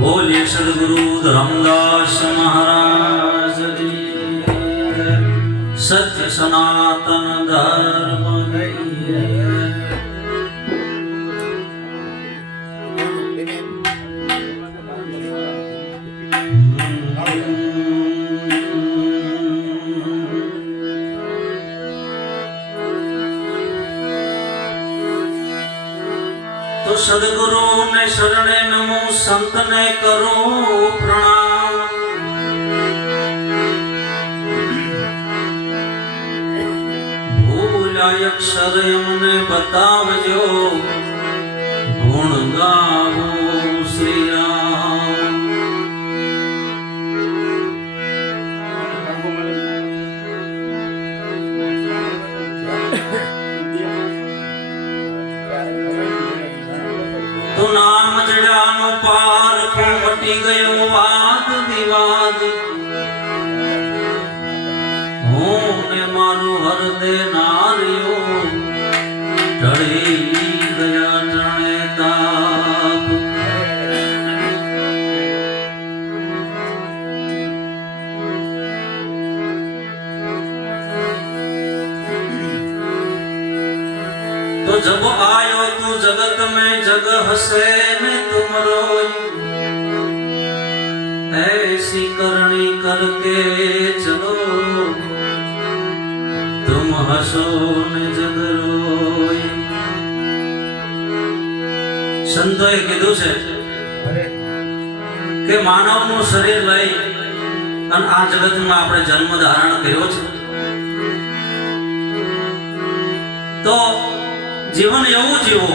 बोलिए सदगुरु धर्मदास महाराज की सत्य सनातन धर्म की तो सदगुरु ने शरणे नमो संत ने करो प्रणाम। भूला अक्षर यमने बतावजो गुण गावो श्री राम। तो नाम जड़ानो पार को मटी गयो वाद विवाद। हूँ ने मारो हृदय नारियो ढड़ी गया त्रणे ताप। तो जब आयो तू जगत में जग हसे में तुम रोई। ऐसी करनी करके चलो तुम हसो ने जग रोई। संतोए कीधुं छे के मानवનું શરીર લઈ અને આ જગતમાં આપણે જન્મ ધારણ કર્યો છે। તો जीवन एवं जीवो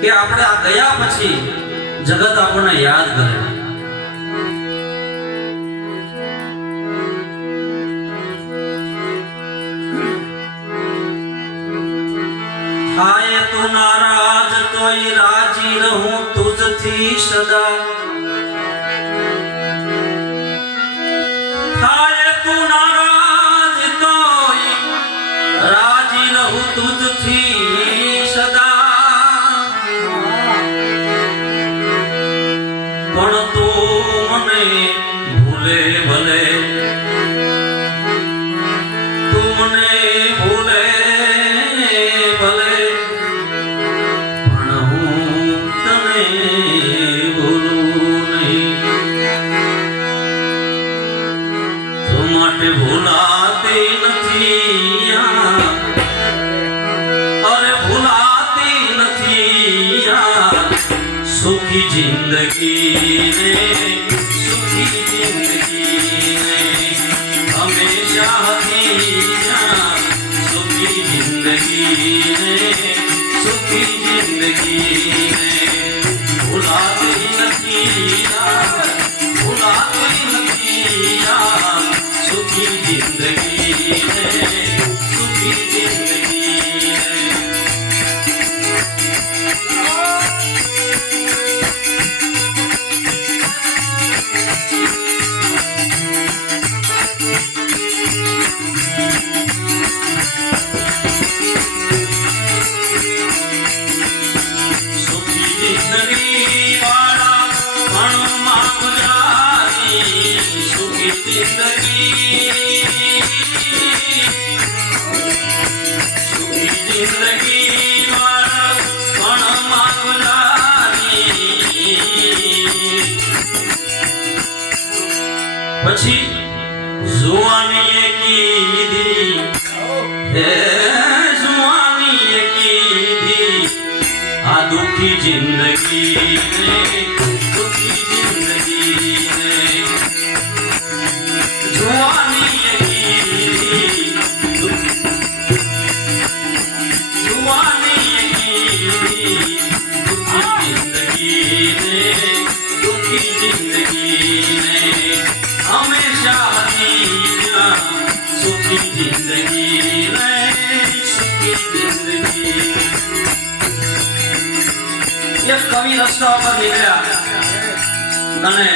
कि આપણે આ ગયા પછી જગત આપણને યાદ કરે। થાય તું નારાજ તોય રાજી રહું તુજથી સદા। થાય તું નારાજ તોય રાજી રહું તુજથી સદા। પણ તું મને ભૂલે ભલે તું મને ભૂલે ભલે પણ હું તને ભૂલું નહીં। તું માટે ભૂલાતી નથી अरे भुलाती नहीं सुखी जिंदगी ने सुखी जिंदगी ने हमेशा सुखी जिंदगी ने सुखी जिंदगी ने भुलाती नहीं भुलाती नहीं सुखी जिंदगी ने सुखी जिंदगी પછી जुआनी कीधी हे जुआनी कीधी आ दुखी जिंदगी ने दुखी जिंदगी ने जुआनी कीधी जुआनी कीधी दुखी जिंदगी ने दुखी जिंदगी ने हमेशा सुखी जिंदगी में सुखी जिंदगी। एक कवि रस्ता पर निकला અને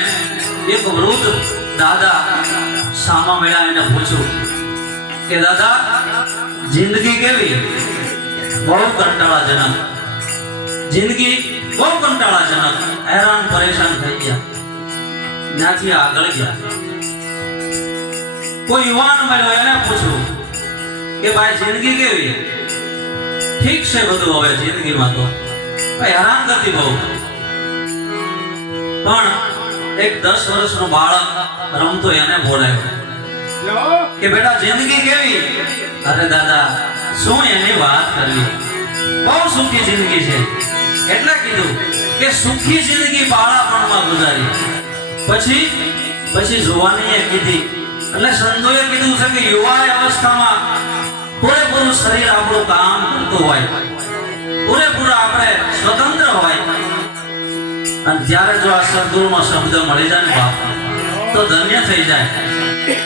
એક વૃદ્ધ દાદા સામા મળ્યા એને પૂછ્યું કે દાદા જિંદગી કેવી? બહુ કંટાળાજનક જિંદગી બહુ કંટાળાજનક, હેરાન પરેશાન થઈ ગયા. ત્યાંથી આગળ ગયા. કોઈ યુવાન મળ્યો, એને પૂછ્યું કે ભાઈ જિંદગી કેવી? ઠીક છે બધું, હવે જિંદગીમાં તો ભાઈ હેરાન કરતી બહુ. પણ એક 10 વર્ષનો બાળક રમતો એને બોલાવ્યો કે બેટા જિંદગી કેવી? અરે દાદા શું એની વાત કરવી, બહુ સુખી જિંદગી છે. એટલે કીધું કે સુખી જિંદગી બાળપણમાં ગુજારી, પછી જોવાનીએ કીધી. એટલે સંતોએ કીધું છે કે યુવા અવસ્થામાં પૂરેપૂરું શરીર આપણું કામ કરતું હોય, પૂરેપૂરા આપણે સ્વતંત્ર હોય, અને ત્યારે જો આ સદગુરુનો શબ્દ મળી જાય ને બાપ, તો ધન્ય થઈ જાય.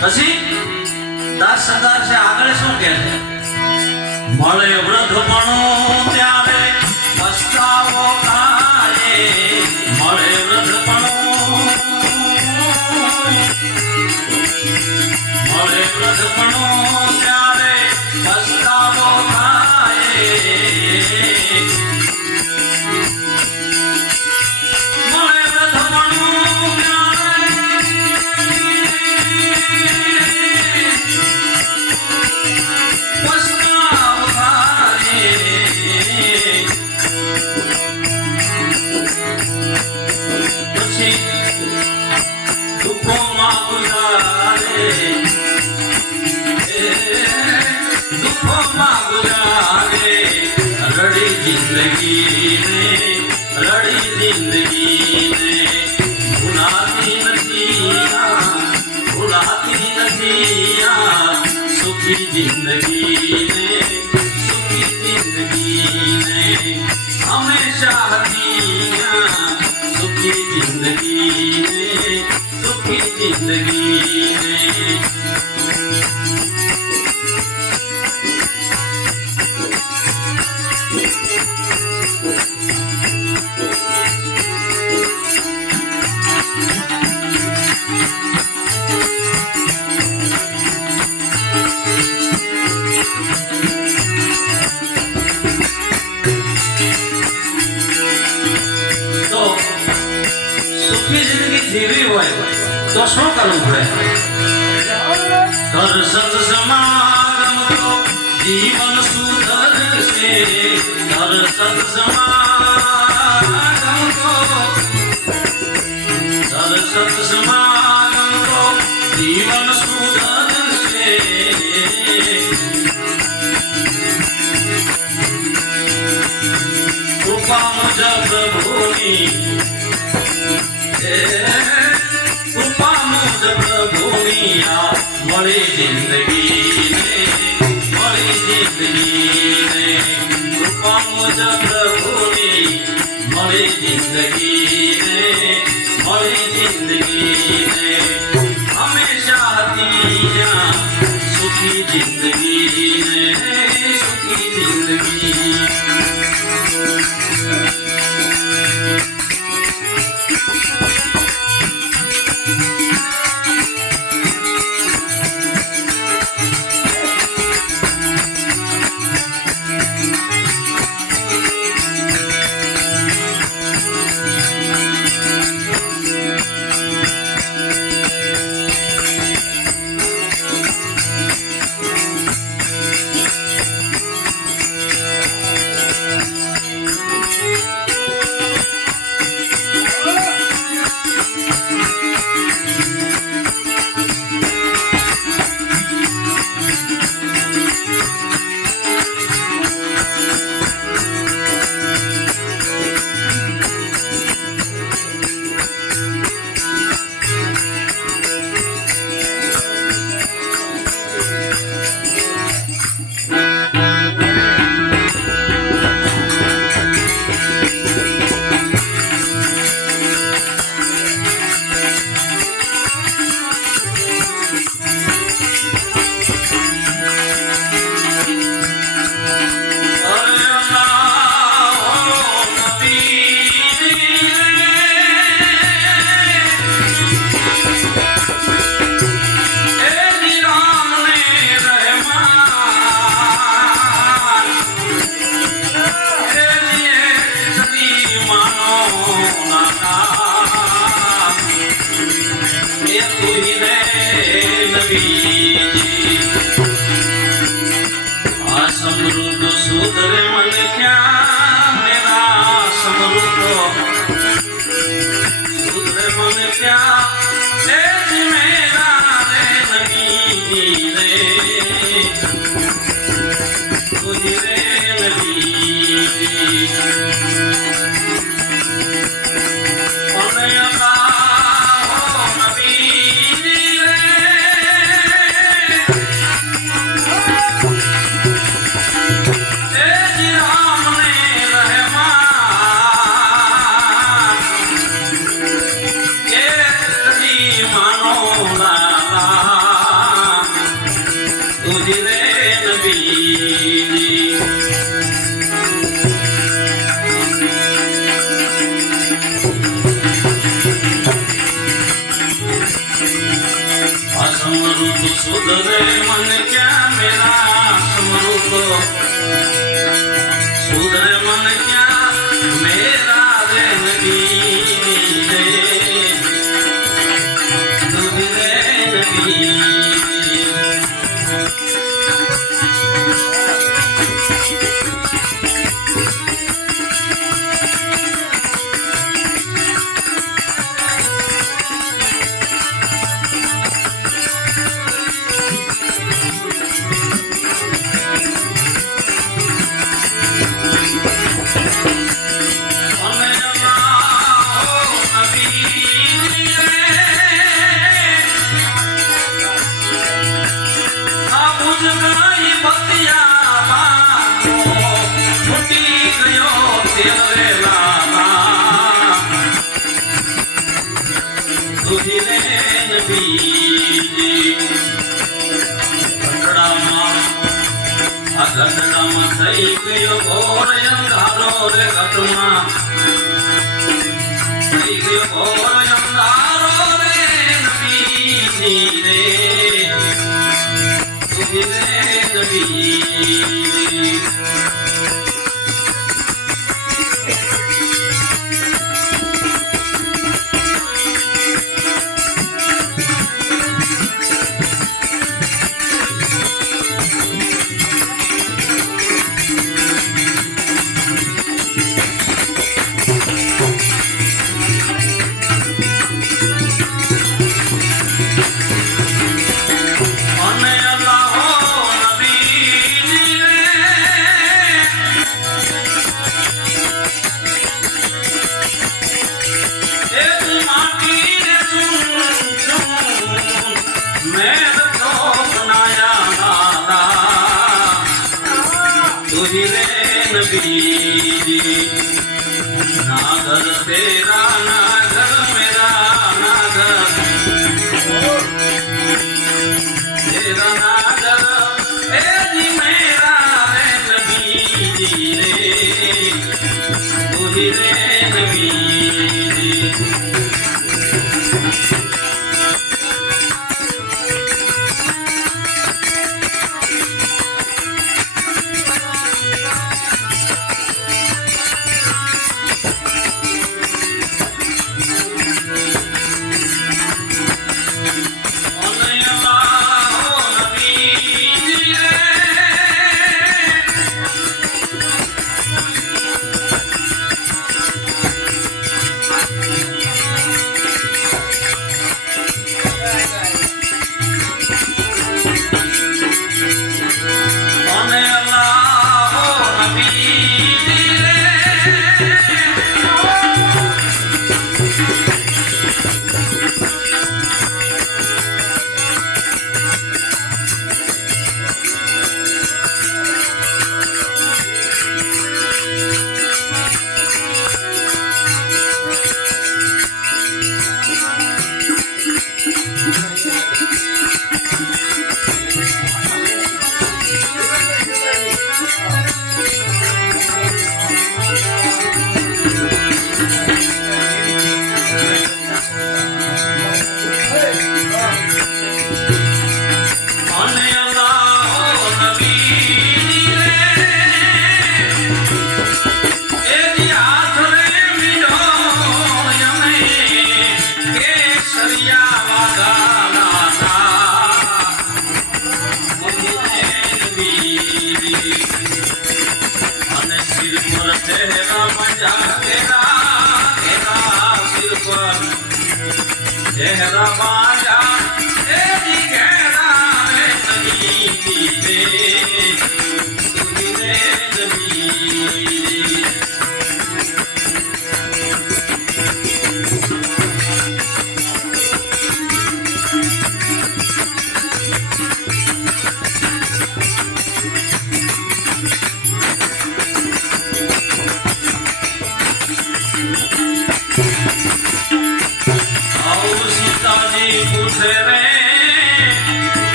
પછી દાસ સરદાર છે આગળ શું કહે છે? મળે વૃદ્ધપણું ત્યારે પસ્તાવો થાય, મળે વૃદ્ધપણું, મળે વૃદ્ધપણું ત્યારે પસ્તાવો થાય, મળે વૃદ્ધપણું ત્યારે પસ્તાવો થાય. પછી દુઃખોમાં ગુજારે, દુઃખોમાં ગુજારે, રડી જિંદગીને, રડી જિંદગીને, ભૂલાતી નથી સુખી જિંદગીને, સુખી જિંદગીને હંમેશા હતી, સુખી જિંદગીને, સુખી જિંદગીને. જીવી હોય તો શું કરવું પડે? કર સત્સમાગમ તો જીવન સુધરશે, કર સત્સમાગમ તો, કર સત્સમાગમ તો જીવન સુધરશે. કૃપા મુજબ પ્રભુની, કૃપા મુજબ પ્રભુની આ મળી જિંદગીને, મળી જિંદગીને, કૃપા મુજબ પ્રભુની મળી જિંદગીને, મળી જિંદગીને હંમેશા હતી સુખી જિંદગીને, સુખી જિંદગી.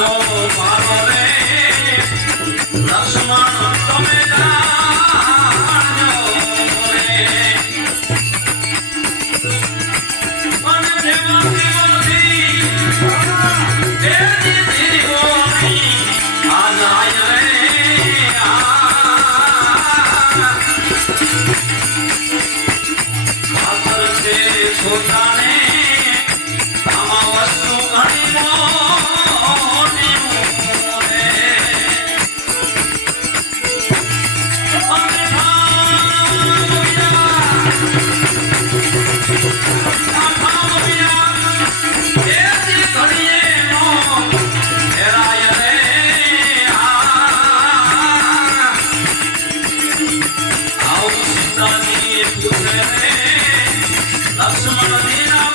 વાસો મારો રે લક્ષ્મણ તમે જાણજો રે અને દેવાથી દેજી જીવોની આજ આય રે આદર છે પોતાને આમાં વસ્તુ ઘણી મોટી મોરે અને ભાવ વિના દેજી ઘડીએ નો હેરાય રે આવું સીતાજી પૂછે રે લક્ષ્મણ